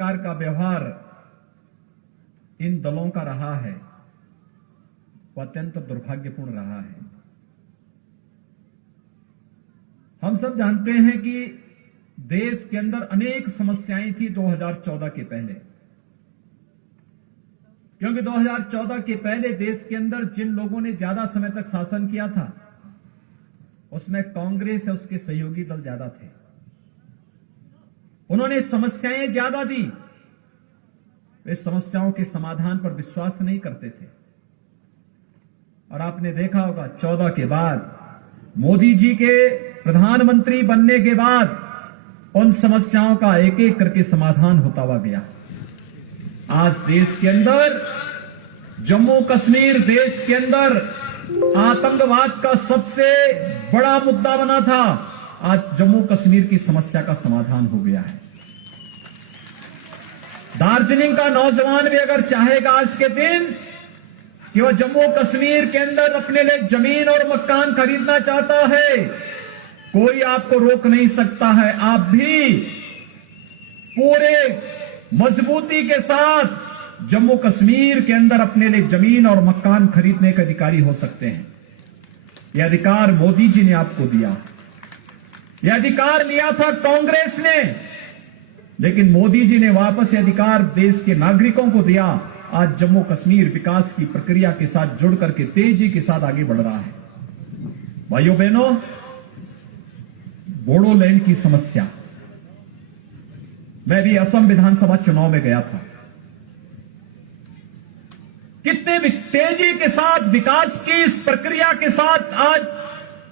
प्रकार का व्यवहार इन दलों का रहा है वो अत्यंत दुर्भाग्यपूर्ण रहा है। हम सब जानते हैं कि देश के अंदर अनेक समस्याएं थी 2014 के पहले, क्योंकि 2014 के पहले देश के अंदर जिन लोगों ने ज्यादा समय तक शासन किया था उसमें कांग्रेस और उसके सहयोगी दल ज्यादा थे। उन्होंने समस्याएं ज्यादा दी, वे समस्याओं के समाधान पर विश्वास नहीं करते थे। और आपने देखा होगा 14 के बाद मोदी जी के प्रधानमंत्री बनने के बाद उन समस्याओं का एक एक करके समाधान होता हुआ गया। आज देश के अंदर जम्मू कश्मीर देश के अंदर आतंकवाद का सबसे बड़ा मुद्दा बना था, आज जम्मू कश्मीर की समस्या का समाधान हो गया है। दार्जिलिंग का नौजवान भी अगर चाहेगा आज के दिन कि वह जम्मू कश्मीर के अंदर अपने लिए जमीन और मकान खरीदना चाहता है, कोई आपको रोक नहीं सकता है। आप भी पूरे मजबूती के साथ जम्मू कश्मीर के अंदर अपने लिए जमीन और मकान खरीदने के अधिकारी हो सकते हैं। यह अधिकार मोदी जी ने आपको दिया, यह अधिकार लिया था कांग्रेस ने, लेकिन मोदी जी ने वापस यह अधिकार देश के नागरिकों को दिया। आज जम्मू कश्मीर विकास की प्रक्रिया के साथ जुड़ करके तेजी के साथ आगे बढ़ रहा है। भाइयों बहनों, बोडोलैंड की समस्या, मैं भी असम विधानसभा चुनाव में गया था। कितने भी तेजी के साथ विकास की इस प्रक्रिया के साथ आज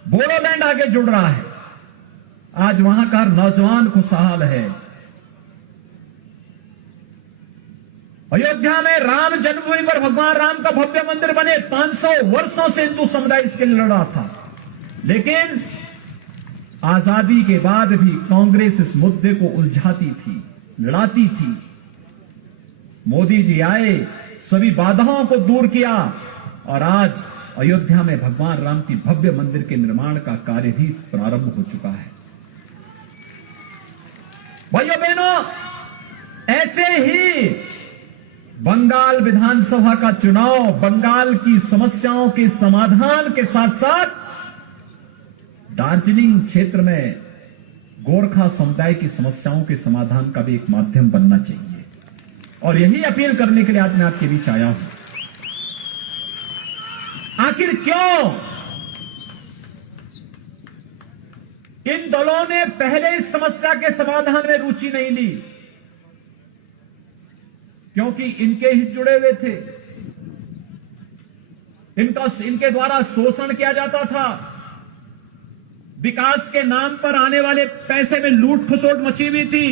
बोडोलैंड आगे जुड़ रहा है। आज वहां का नौजवान खुशहाल है। अयोध्या में राम जन्मभूमि पर भगवान राम का भव्य मंदिर बने, 500 वर्षों से हिंदू समुदाय इसके लिए लड़ रहा था, लेकिन आजादी के बाद भी कांग्रेस इस मुद्दे को उलझाती थी, लड़ाती थी। मोदी जी आए, सभी बाधाओं को दूर किया और आज अयोध्या में भगवान राम की भव्य मंदिर के निर्माण का कार्य भी प्रारंभ हो चुका है। भाइयों बहनों, ऐसे ही बंगाल विधानसभा का चुनाव बंगाल की समस्याओं के समाधान के साथ साथ दार्जिलिंग क्षेत्र में गोरखा समुदाय की समस्याओं के समाधान का भी एक माध्यम बनना चाहिए। और यही अपील करने के लिए आज मैं आपके बीच आया हूं। आखिर क्यों इन दलों ने पहले इस समस्या के समाधान में रुचि नहीं ली? क्योंकि इनके हित जुड़े हुए थे, इनके द्वारा शोषण किया जाता था, विकास के नाम पर आने वाले पैसे में लूट खसोट मची हुई थी।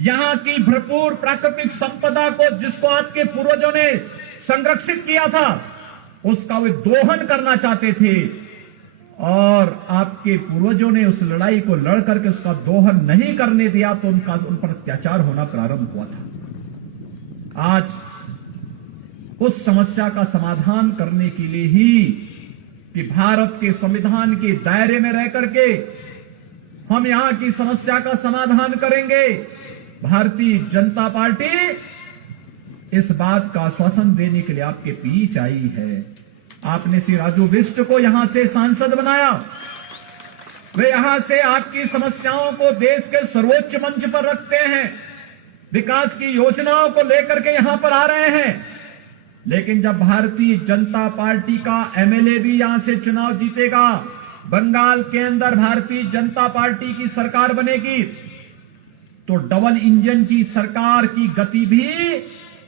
यहां की भरपूर प्राकृतिक संपदा को, जिसको आपके पूर्वजों ने संरक्षित किया था, उसका वे दोहन करना चाहते थे और आपके पूर्वजों ने उस लड़ाई को लड़ करके उसका दोहन नहीं करने दिया तो उन पर अत्याचार होना प्रारंभ हुआ था। आज उस समस्या का समाधान करने के लिए ही कि भारत के संविधान के दायरे में रह करके हम यहां की समस्या का समाधान करेंगे। भारतीय जनता पार्टी इस बात का आश्वासन देने के लिए आपके बीच आई है। आपने श्री राजू बिष्ट को यहां से सांसद बनाया, वे यहां से आपकी समस्याओं को देश के सर्वोच्च मंच पर रखते हैं, विकास की योजनाओं को लेकर के यहां पर आ रहे हैं। लेकिन जब भारतीय जनता पार्टी का एमएलए भी यहां से चुनाव जीतेगा, बंगाल के अंदर भारतीय जनता पार्टी की सरकार बनेगी, तो डबल इंजन की सरकार की गति भी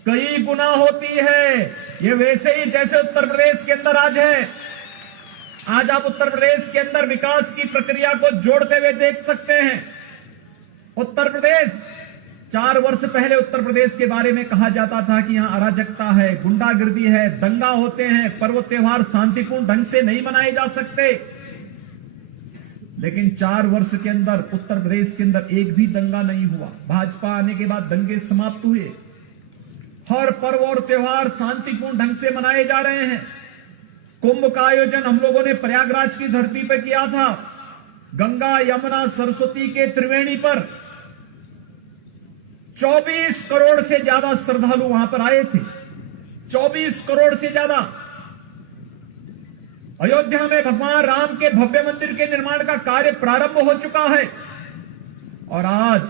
कई गुना होती है। ये वैसे ही जैसे उत्तर प्रदेश के अंदर आज है। आज आप उत्तर प्रदेश के अंदर विकास की प्रक्रिया को जोड़ते हुए देख सकते हैं। उत्तर प्रदेश, 4 वर्ष पहले उत्तर प्रदेश के बारे में कहा जाता था कि यहां अराजकता है, गुंडागिर्दी है, दंगा होते हैं, पर्व त्योहार शांतिपूर्ण ढंग से नहीं मनाए जा सकते। लेकिन 4 वर्ष के अंदर उत्तर प्रदेश के अंदर एक भी दंगा नहीं हुआ। भाजपा आने के बाद दंगे समाप्त हुए। हर पर्व और त्योहार शांतिपूर्ण ढंग से मनाए जा रहे हैं। कुंभ का आयोजन हम लोगों ने प्रयागराज की धरती पर किया था, गंगा यमुना सरस्वती के त्रिवेणी पर। 24 करोड़ से ज्यादा श्रद्धालु वहां पर आए थे। 24 करोड़ से ज्यादा। अयोध्या में भगवान राम के भव्य मंदिर के निर्माण का कार्य प्रारंभ हो चुका है और आज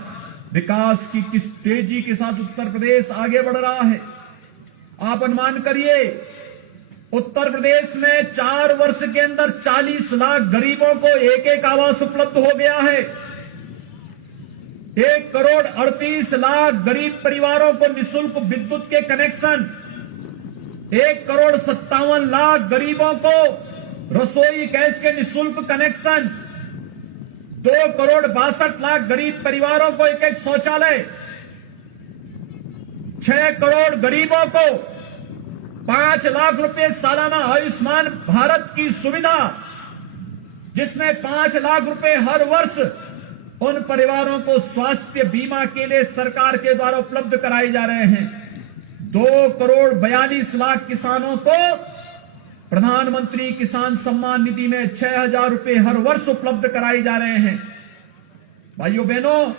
विकास की किस तेजी के साथ उत्तर प्रदेश आगे बढ़ रहा है। आप अनुमान करिए, उत्तर प्रदेश में 4 वर्ष के अंदर 40 लाख गरीबों को एक एक आवास उपलब्ध हो गया है। 1 करोड़ 38 लाख गरीब परिवारों को निःशुल्क विद्युत के कनेक्शन, 1 करोड़ 57 लाख गरीबों को रसोई गैस के निःशुल्क कनेक्शन, 2 करोड़ 62 लाख गरीब परिवारों को एक एक शौचालय, 6 करोड़ गरीबों को 5 लाख रुपए सालाना आयुष्मान भारत की सुविधा, जिसमें 5 लाख रुपए हर वर्ष उन परिवारों को स्वास्थ्य बीमा के लिए सरकार के द्वारा उपलब्ध कराए जा रहे हैं। 2 करोड़ 42 लाख किसानों को प्रधानमंत्री किसान सम्मान निधि में 6,000 रुपए हर वर्ष उपलब्ध कराए जा रहे हैं। भाइयों बहनों,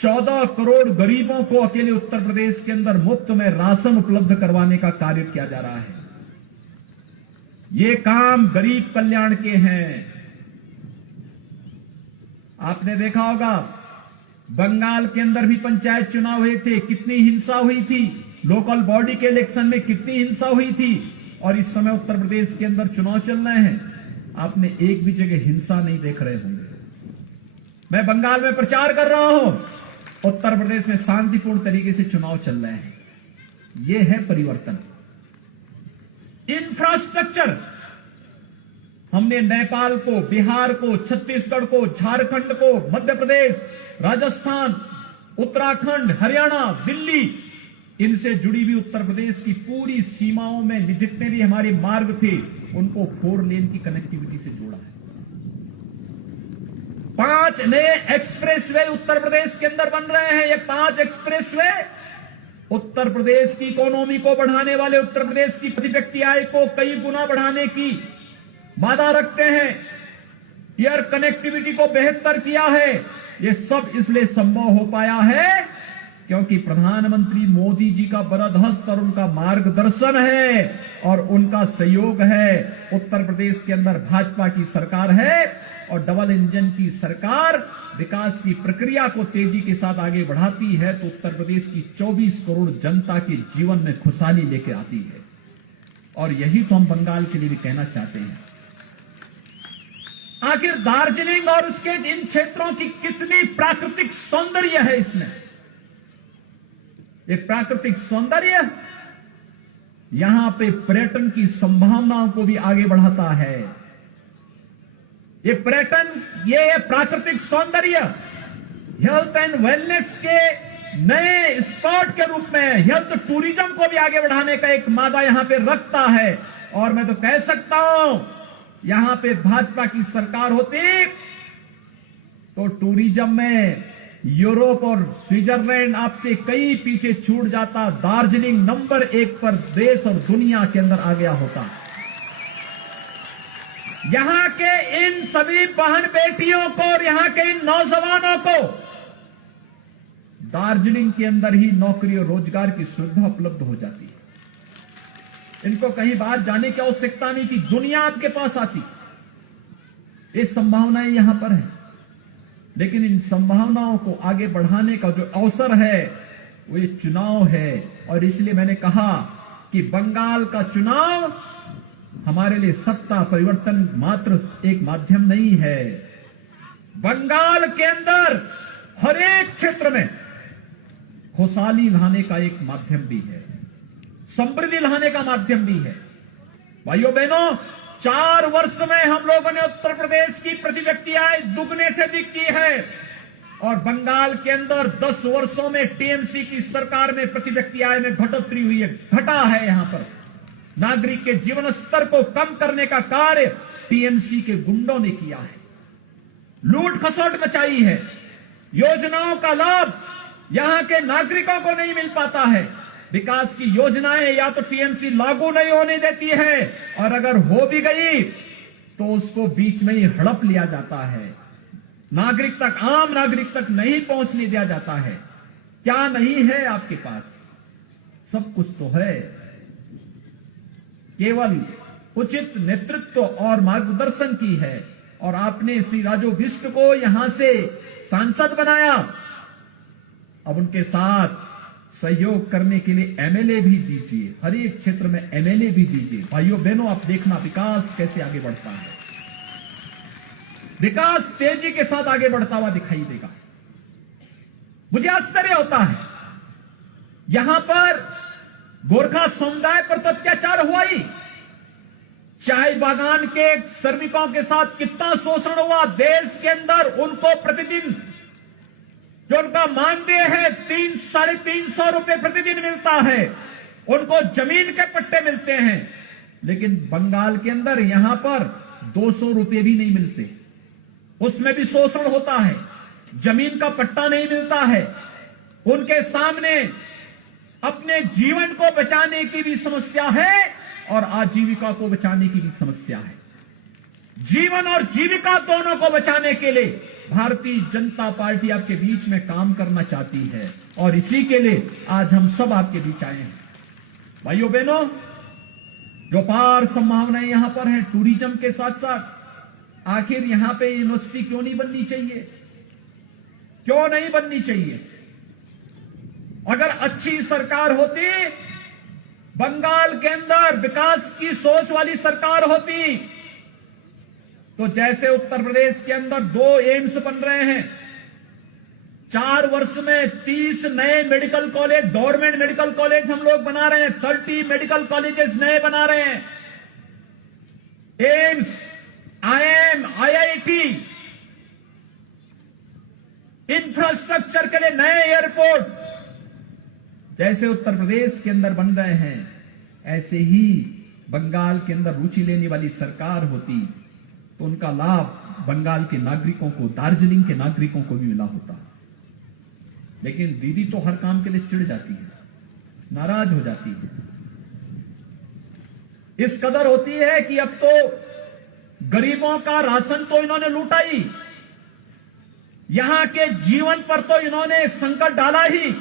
14 करोड़ गरीबों को अकेले उत्तर प्रदेश के अंदर मुफ्त में राशन उपलब्ध करवाने का कार्य किया जा रहा है। ये काम गरीब कल्याण के हैं। आपने देखा होगा, बंगाल के अंदर भी पंचायत चुनाव हुए थे, कितनी हिंसा हुई थी। लोकल बॉडी के इलेक्शन में कितनी हिंसा हुई थी। और इस समय उत्तर प्रदेश के अंदर चुनाव चल रहे हैं, आपने एक भी जगह हिंसा नहीं देख रहे होंगे। मैं बंगाल में प्रचार कर रहा हूं, उत्तर प्रदेश में शांतिपूर्ण तरीके से चुनाव चल रहे हैं। यह है परिवर्तन। इंफ्रास्ट्रक्चर, हमने नेपाल को, बिहार को, छत्तीसगढ़ को, झारखंड को, मध्य प्रदेश, राजस्थान, उत्तराखंड, हरियाणा, दिल्ली, इनसे जुड़ी हुई उत्तर प्रदेश की पूरी सीमाओं में जितने भी हमारे मार्ग थे, उनको 4 लेन की कनेक्टिविटी से जोड़ा है। 5 नए एक्सप्रेसवे उत्तर प्रदेश के अंदर बन रहे हैं। ये 5 एक्सप्रेसवे उत्तर प्रदेश की इकोनॉमी को बढ़ाने वाले, उत्तर प्रदेश की प्रति व्यक्ति आय को कई गुना बढ़ाने की वादा रखते हैं। एयर कनेक्टिविटी को बेहतर किया है। ये सब इसलिए संभव हो पाया है क्योंकि प्रधानमंत्री मोदी जी का वरद हस्त और उनका मार्गदर्शन है और उनका सहयोग है। उत्तर प्रदेश के अंदर भाजपा की सरकार है और डबल इंजन की सरकार विकास की प्रक्रिया को तेजी के साथ आगे बढ़ाती है, तो उत्तर प्रदेश की 24 करोड़ जनता के जीवन में खुशहाली लेके आती है। और यही तो हम बंगाल के लिए भी कहना चाहते हैं। आखिर दार्जिलिंग और उसके इन क्षेत्रों की कितनी प्राकृतिक सौंदर्य है इसमें। ये प्राकृतिक सौंदर्य यहां पे पर्यटन की संभावनाओं को भी आगे बढ़ाता है। ये पर्यटन, ये प्राकृतिक सौंदर्य हेल्थ एंड वेलनेस के नए स्पॉट के रूप में हेल्थ टूरिज्म को भी आगे बढ़ाने का एक मादा यहां पे रखता है। और मैं तो कह सकता हूं, यहां पे भाजपा की सरकार होती तो टूरिज्म में यूरोप और स्विट्जरलैंड आपसे कई पीछे छूट जाता। दार्जिलिंग नंबर 1 पर देश और दुनिया के अंदर आ गया होता। यहां के इन सभी बहन बेटियों को और यहां के इन नौजवानों को दार्जिलिंग के अंदर ही नौकरी और रोजगार की सुविधा उपलब्ध हो जाती है। इनको कहीं बाहर जाने की आवश्यकता नहीं थी, दुनिया आपके पास आती। ये संभावनाएं यहां पर है, लेकिन इन संभावनाओं को आगे बढ़ाने का जो अवसर है वो ये चुनाव है। और इसलिए मैंने कहा कि बंगाल का चुनाव हमारे लिए सत्ता परिवर्तन मात्र एक माध्यम नहीं है। बंगाल के अंदर हर एक क्षेत्र में खुशहाली लाने का एक माध्यम भी है, समृद्धि लाने का माध्यम भी है। भाइयों बहनों, 4 वर्ष में हम लोगों ने उत्तर प्रदेश की प्रति व्यक्ति आय दुगने से अधिक की है और बंगाल के अंदर 10 वर्षों में टीएमसी की सरकार में प्रति व्यक्ति आय में बढ़ोतरी हुई है, घटा है। यहां पर नागरिक के जीवन स्तर को कम करने का कार्य टीएमसी के गुंडों ने किया है, लूट खसोट मचाई है। योजनाओं का लाभ यहां के नागरिकों को नहीं मिल पाता है। विकास की योजनाएं या तो टीएमसी लागू नहीं होने देती है और अगर हो भी गई तो उसको बीच में ही हड़प लिया जाता है, नागरिक तक, आम नागरिक तक नहीं पहुंचने दिया जाता है। क्या नहीं है आपके पास? सब कुछ तो है, केवल उचित नेतृत्व और मार्गदर्शन की है। और आपने श्री राजू बिष्ट को यहां से सांसद बनाया, अब उनके साथ सहयोग करने के लिए एमएलए भी दीजिए, हर एक क्षेत्र में एमएलए भी दीजिए। भाइयों बहनों, आप देखना विकास कैसे आगे बढ़ता है। विकास तेजी के साथ आगे बढ़ता हुआ दिखाई देगा। मुझे आश्चर्य होता है, यहां पर गोरखा समुदाय पर तो अत्याचार हुआ ही, चाय बागान के श्रमिकों के साथ कितना शोषण हुआ। देश के अंदर उनको प्रतिदिन जो उनका मानदेय है 300-350 रुपए प्रतिदिन मिलता है, उनको जमीन के पट्टे मिलते हैं। लेकिन बंगाल के अंदर यहां पर 200 रुपए भी नहीं मिलते, उसमें भी शोषण होता है, जमीन का पट्टा नहीं मिलता है। उनके सामने अपने जीवन को बचाने की भी समस्या है और आजीविका को बचाने की भी समस्या है। जीवन और जीविका दोनों को बचाने के लिए भारतीय जनता पार्टी आपके बीच में काम करना चाहती है और इसी के लिए आज हम सब आपके बीच आए हैं। भाइयों बहनों, जो पार संभावनाएं यहां पर है टूरिज्म के साथ साथ, आखिर यहां पे यूनिवर्सिटी क्यों नहीं बननी चाहिए? क्यों नहीं बननी चाहिए? अगर अच्छी सरकार होती, बंगाल के अंदर विकास की सोच वाली सरकार होती, तो जैसे उत्तर प्रदेश के अंदर 2 एम्स बन रहे हैं, 4 वर्ष में 30 नए medical college, government medical college हम लोग बना रहे हैं, 30 मेडिकल कॉलेजेस नए बना रहे हैं, एम्स, आईएम, आईआईटी, इंफ्रास्ट्रक्चर के लिए नए एयरपोर्ट जैसे उत्तर प्रदेश के अंदर बन रहे हैं, ऐसे ही बंगाल के अंदर रुचि लेने वाली सरकार होती तो उनका लाभ बंगाल के नागरिकों को, दार्जिलिंग के नागरिकों को भी मिला होता। लेकिन दीदी तो हर काम के लिए चिढ़ जाती है, नाराज हो जाती है, इस कदर होती है कि अब तो गरीबों का राशन तो इन्होंने लूटा ही, यहां के जीवन पर तो इन्होंने संकट डाला ही,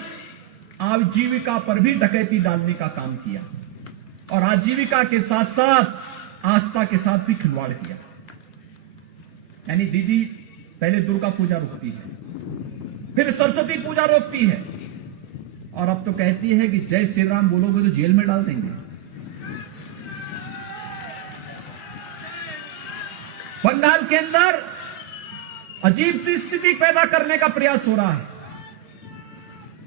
आजीविका पर भी डकैती डालने का काम किया और आजीविका के साथ साथ आस्था के साथ भी खिलवाड़ किया। यानी दीदी पहले दुर्गा पूजा रोकती है, फिर सरस्वती पूजा रोकती है और अब तो कहती है कि जय श्री राम बोलोगे तो जेल में डाल देंगे। बंगाल के अंदर अजीब सी स्थिति पैदा करने का प्रयास हो रहा है।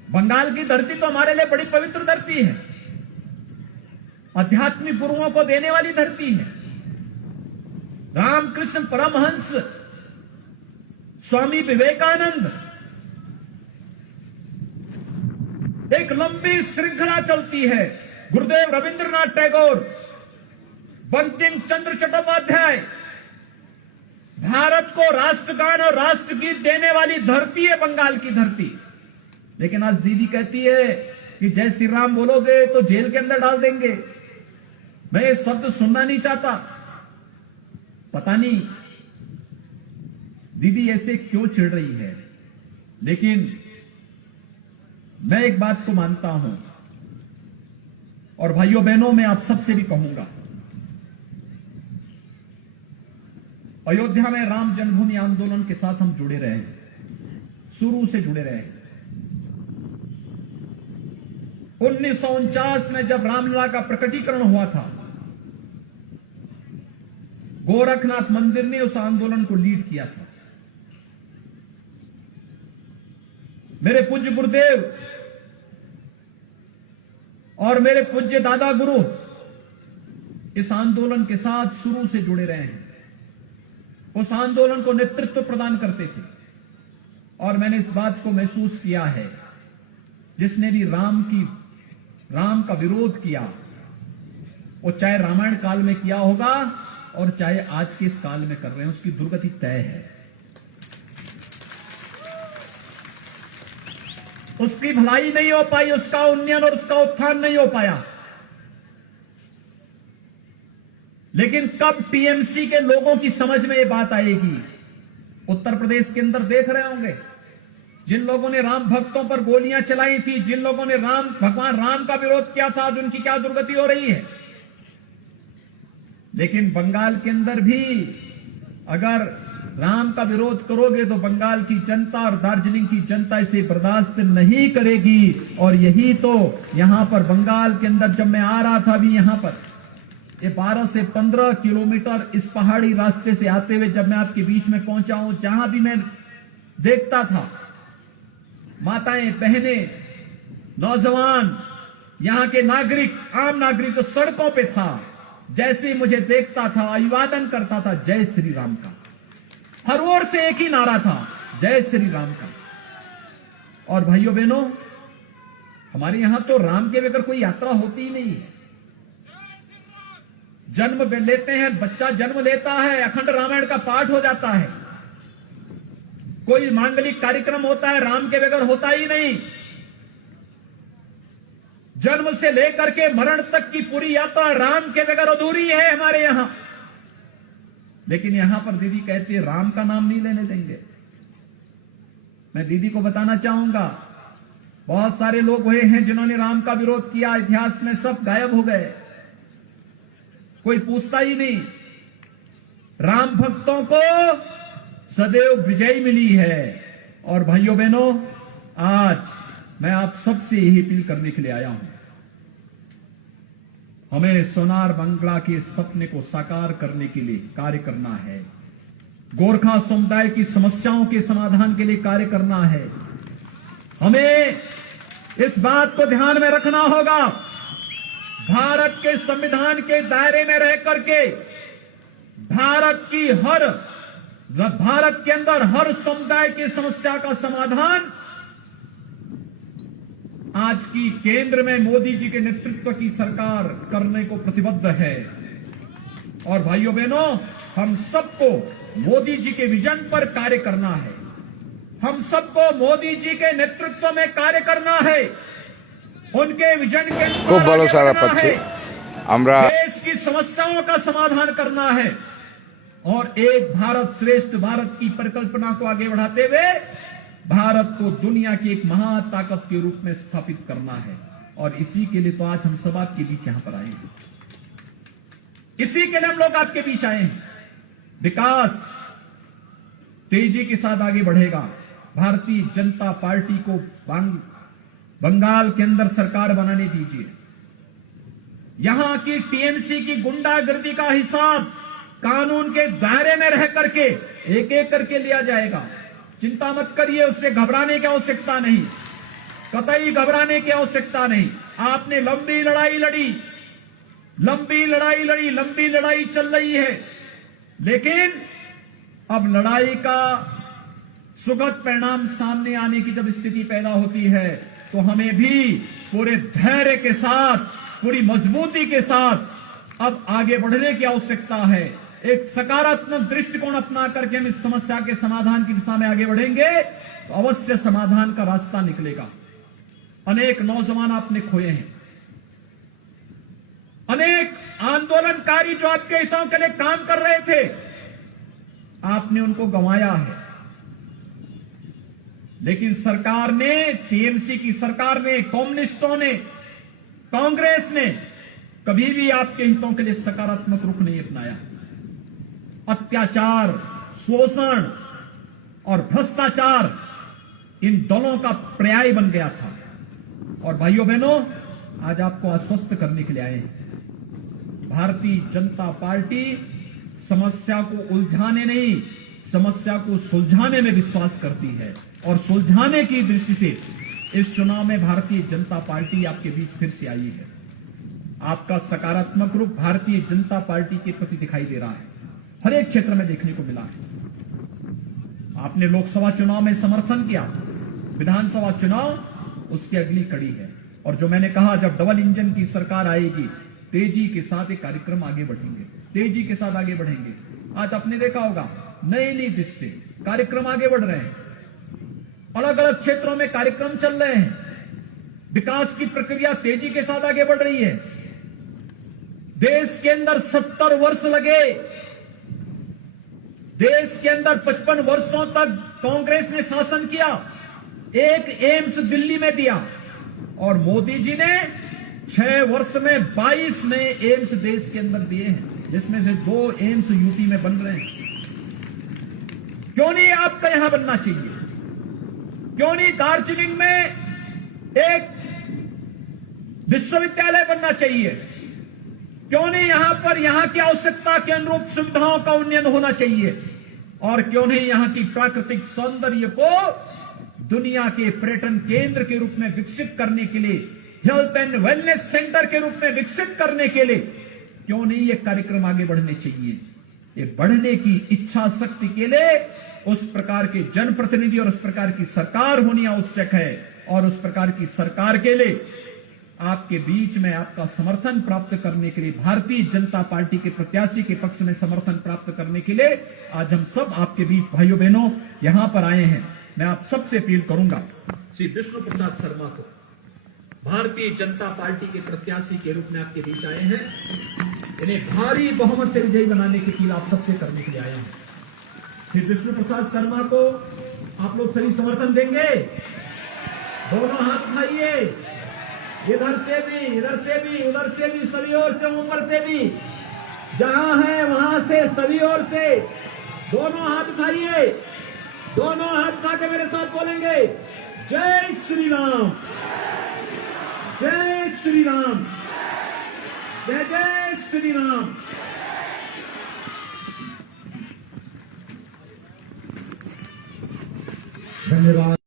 बंगाल की धरती तो हमारे लिए बड़ी पवित्र धरती है, आध्यात्मिक गुरुओं को देने वाली धरती है। रामकृष्ण परमहंस, स्वामी विवेकानंद, एक लंबी श्रृंखला चलती है। गुरुदेव रविंद्रनाथ टैगोर, बंकिम चंद्र चट्टोपाध्याय, भारत को राष्ट्रगान और राष्ट्रगीत देने वाली धरती है बंगाल की धरती। लेकिन आज दीदी कहती है कि जय श्री राम बोलोगे तो जेल के अंदर डाल देंगे। मैं ये शब्द सुनना नहीं चाहता। पता नहीं दीदी ऐसे क्यों चिढ़ रही है, लेकिन मैं एक बात को मानता हूं और भाइयों बहनों मैं आप सबसे भी कहूंगा, अयोध्या में राम जन्मभूमि आंदोलन के साथ हम जुड़े रहे, शुरू से जुड़े रहे। 1949 में जब रामलला का प्रकटीकरण हुआ था, गोरखनाथ मंदिर ने उस आंदोलन को लीड किया था। मेरे पूज्य गुरुदेव और मेरे पूज्य दादा गुरु इस आंदोलन के साथ शुरू से जुड़े रहे हैं, उस आंदोलन को नेतृत्व प्रदान करते थे। और मैंने इस बात को महसूस किया है, जिसने भी राम का विरोध किया, वो चाहे रामायण काल में किया होगा और चाहे आज के इस काल में कर रहे हैं, उसकी दुर्गति तय है। उसकी भलाई नहीं हो पाई, उसका उन्नयन और उसका उत्थान नहीं हो पाया। लेकिन कब टीएमसी के लोगों की समझ में ये बात आएगी? उत्तर प्रदेश के अंदर देख रहे होंगे, जिन लोगों ने राम भक्तों पर गोलियां चलाई थी, जिन लोगों ने भगवान राम का विरोध किया था, आज उनकी क्या दुर्गति हो रही है। लेकिन बंगाल के अंदर भी अगर राम का विरोध करोगे तो बंगाल की जनता और दार्जिलिंग की जनता इसे बर्दाश्त नहीं करेगी। और यही तो यहां पर बंगाल के अंदर जब मैं आ रहा था अभी यहां पर, ये 12 से 15 किलोमीटर इस पहाड़ी रास्ते से आते हुए जब मैं आपके बीच में पहुंचा हूं, जहां भी मैं देखता था माताएं, बहनें, नौजवान, यहां के नागरिक, आम नागरिक तो सड़कों पे था, जैसे ही मुझे देखता था अभिवादन करता था जय श्री राम का। हर ओर से एक ही नारा था, जय श्री राम का। और भाइयों बहनों, हमारे यहां तो राम के बगैर कोई यात्रा होती ही नहीं है। जन्म लेते हैं, बच्चा जन्म लेता है, अखंड रामायण का पाठ हो जाता है। कोई मांगलिक कार्यक्रम होता है, राम के बगैर होता ही नहीं। जन्म से लेकर के मरण तक की पूरी यात्रा राम के बगैर अधूरी है हमारे यहां। लेकिन यहां पर दीदी कहती है राम का नाम नहीं लेने देंगे। मैं दीदी को बताना चाहूंगा, बहुत सारे लोग हुए हैं जिन्होंने राम का विरोध किया, इतिहास में सब गायब हो गए, कोई पूछता ही नहीं। राम भक्तों को सदैव विजय मिली है। और भाइयों बहनों, आज मैं आप सबसे यही अपील करने के लिए आया हूं, हमें सोनार बांग्ला के सपने को साकार करने के लिए कार्य करना है। गोरखा समुदाय की समस्याओं के समाधान के लिए कार्य करना है। हमें इस बात को ध्यान में रखना होगा, भारत के संविधान के दायरे में रह करके भारत के अंदर हर समुदाय की समस्या का समाधान आज की केंद्र में मोदी जी के नेतृत्व की सरकार करने को प्रतिबद्ध है। और भाइयों बहनों, हम सबको मोदी जी के विजन पर कार्य करना है। हम सबको मोदी जी के नेतृत्व में कार्य करना है, उनके विजन के खूब भालो सारा पक्षी আমরা देश की समस्याओं का समाधान करना है और एक भारत श्रेष्ठ भारत की परिकल्पना को आगे बढ़ाते हुए भारत को दुनिया की एक महाताकत के रूप में स्थापित करना है। और इसी के लिए तो आज हम सब आपके बीच यहां पर आए हैं, इसी के लिए हम लोग आपके बीच आए हैं। विकास तेजी के साथ आगे बढ़ेगा। भारतीय जनता पार्टी को बंगाल के अंदर सरकार बनाने दीजिए। यहां की टीएमसी की गुंडागर्दी का हिसाब कानून के दायरे में रह करके एक एक करके लिया जाएगा। चिंता मत करिए, उससे घबराने की आवश्यकता नहीं, कतई घबराने की आवश्यकता नहीं। आपने लंबी लड़ाई लड़ी, लंबी लड़ाई चल रही है, लेकिन अब लड़ाई का सुखद परिणाम सामने आने की जब स्थिति पैदा होती है तो हमें भी पूरे धैर्य के साथ, पूरी मजबूती के साथ अब आगे बढ़ने की आवश्यकता है। एक सकारात्मक दृष्टिकोण अपना करके हम इस समस्या के समाधान की दिशा में आगे बढ़ेंगे तो अवश्य समाधान का रास्ता निकलेगा। अनेक नौजवान आपने खोए हैं, अनेक आंदोलनकारी जो आपके हितों के लिए काम कर रहे थे, आपने उनको गंवाया है। लेकिन सरकार ने, टीएमसी की सरकार ने, कम्युनिस्टों ने, कांग्रेस ने कभी भी आपके हितों के लिए सकारात्मक रुख नहीं अपनाया। अत्याचार, शोषण और भ्रष्टाचार इन दलों का पर्याय बन गया था। और भाइयों बहनों, आज आपको आश्वस्त करने के लिए आए हैं। भारतीय जनता पार्टी समस्या को उलझाने नहीं, समस्या को सुलझाने में विश्वास करती है। और सुलझाने की दृष्टि से इस चुनाव में भारतीय जनता पार्टी आपके बीच फिर से आई है। आपका सकारात्मक रूप भारतीय जनता पार्टी के प्रति दिखाई दे रहा है, हर एक क्षेत्र में देखने को मिला है। आपने लोकसभा चुनाव में समर्थन किया, विधानसभा चुनाव उसकी अगली कड़ी है। और जो मैंने कहा, जब डबल इंजन की सरकार आएगी, तेजी के साथ एक कार्यक्रम आगे बढ़ेंगे, तेजी के साथ आगे बढ़ेंगे। आज आपने देखा होगा, नई नई दृष्टि कार्यक्रम आगे बढ़ रहे हैं, अलग अलग क्षेत्रों में कार्यक्रम चल रहे हैं, विकास की प्रक्रिया तेजी के साथ आगे बढ़ रही है। देश के अंदर 70 वर्ष लगे, देश के अंदर 55 वर्षों तक कांग्रेस ने शासन किया, एक एम्स दिल्ली में दिया और मोदी जी ने 6 वर्ष में 22 नए एम्स देश के अंदर दिए हैं, जिसमें से 2 एम्स यूपी में बन रहे हैं। क्यों नहीं आपका यहां बनना चाहिए? क्यों नहीं दार्जिलिंग में एक विश्वविद्यालय बनना चाहिए? क्यों नहीं यहां पर यहां की आवश्यकता के अनुरूप सुविधाओं का उन्नयन होना चाहिए? और क्यों नहीं यहां की प्राकृतिक सौंदर्य को दुनिया के पर्यटन केंद्र के रूप में विकसित करने के लिए, हेल्थ एंड वेलनेस सेंटर के रूप में विकसित करने के लिए क्यों नहीं ये कार्यक्रम आगे बढ़ने चाहिए? ये बढ़ने की इच्छा शक्ति के लिए उस प्रकार के जनप्रतिनिधि और उस प्रकार की सरकार होनी आवश्यक है। और उस प्रकार की सरकार के लिए आपके बीच में आपका समर्थन प्राप्त करने के लिए, भारतीय जनता पार्टी के प्रत्याशी के पक्ष में समर्थन प्राप्त करने के लिए आज हम सब आपके बीच भाइयों बहनों यहां पर आए हैं। मैं आप सबसे अपील करूंगा, श्री विष्णु प्रसाद शर्मा को भारतीय जनता पार्टी के प्रत्याशी के रूप में आपके बीच आए हैं। इन्हें भारी बहुमत से विजयी बनाने की अपील आप सबसे करने के लिए आए हैं। श्री विष्णु प्रसाद शर्मा को आप लोग सही समर्थन देंगे? दोनों हाथ उठाइए, इधर से भी, उधर से भी, सभी ओर से, ऊपर से भी, जहां है वहां से, सभी ओर से दोनों हाथ उठाइए। दोनों हाथ उठा के मेरे साथ बोलेंगे, जय श्री राम, जय श्री राम, जय जय श्री राम। धन्यवाद।